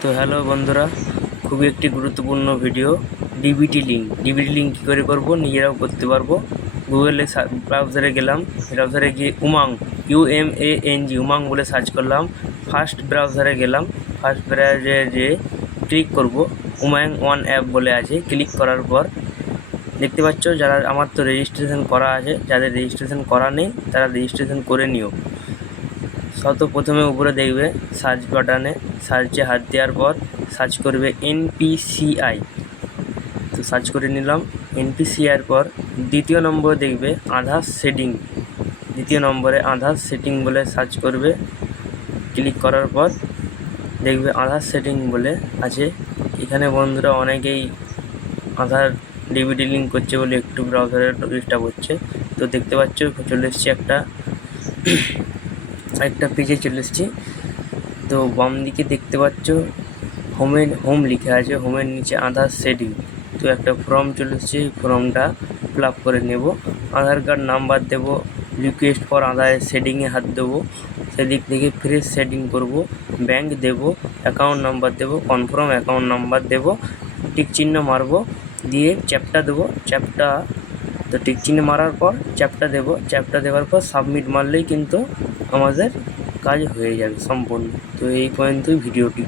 তো হ্যালো বন্ধুরা, খুবই একটি গুরুত্বপূর্ণ ভিডিও। ডিবিটি লিঙ্ক কী করে করব, নিজেরাও করতে পারবো। গুগলে ব্রাউজারে গেলাম, ব্রাউজারে গিয়ে UMANG উমাং বলে সার্চ করলাম। ফার্স্ট ব্রাউজারে গেলাম, ফার্স্ট ব্রাউজারে যেয়ে ক্লিক করব, উমাং ওয়ান অ্যাপ বলে আছে। ক্লিক করার পর দেখতে পাচ্ছ, যারা আমার তো রেজিস্ট্রেশন করা আছে, যাদের রেজিস্ট্রেশন করা নেই তারা রেজিস্ট্রেশন করে নিও। প্রথমে উপরে দেখবে সার্চ বাটনে, সার্চে হাত দেওয়ার পর সার্চ করবে NPCI। তো সার্চ করে নিলাম NPCIর পর দ্বিতীয় নম্বরে দেখবে আধার সেটিং। দ্বিতীয় নম্বরে আধার সেটিং বলে সার্চ করবে। ক্লিক করার পর দেখবে আধার সেটিং বলে আছে। এখানে বন্ধুরা অনেকেই আধার ডিবিটি লিঙ্ক করছে বলে একটু ব্রাউজারে ডিস্টার্ব হচ্ছে। তো দেখতে পাচ্ছ চলে এসছে একটা পেজে চলে এসেছি। তো বাম দিকে দেখতে পাচ্ছ হোম লিখে আছে, হোমের নিচে আধার সেটিং। তো একটা ফর্ম চলে এসেছে, এই ফর্মটা ফিল আপ করে নেব। আধার কার্ড নাম্বার দেব, রিকোয়েস্ট ফর আধারের সেটিংয়ে হাত দেবো, সেদিক থেকে ফ্রেশ সেটিং করব, ব্যাংক দেব, অ্যাকাউন্ট নাম্বার দেব, কনফার্ম অ্যাকাউন্ট নাম্বার দেব, টিক চিহ্ন মারব, দিয়ে চ্যাপটা দেবো। তো টিক চিহ্ন মারার পর চ্যাপটা দেওয়ার পর সাবমিট মারলেই কিন্তু আমাদের কাজ হয়ে যাবে সম্পূর্ণ। তো এই পর্যন্তই ভিডিওটি।